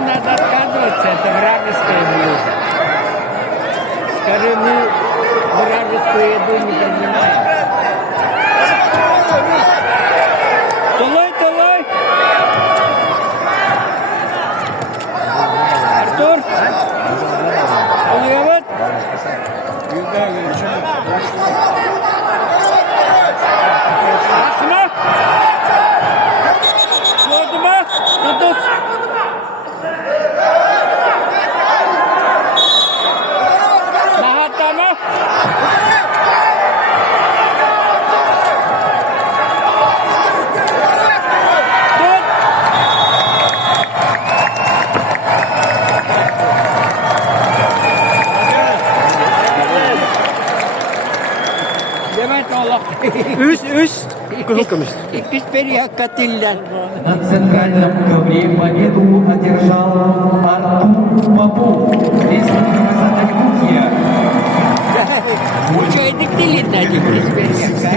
надо отказываться, это вражеское блюдо. Скажи, мы вражескую еду не принимаем. Тулай! Артур? Улыбат? Asma? Koduma? Kudus? Mahatama? Tut? Demet Allah. Üst. Кругом. Из переокатилля. На центральном ковре победу одержал Артур Попов. Республика Санкт-Петербург. Что, это не летать, из переокатилля?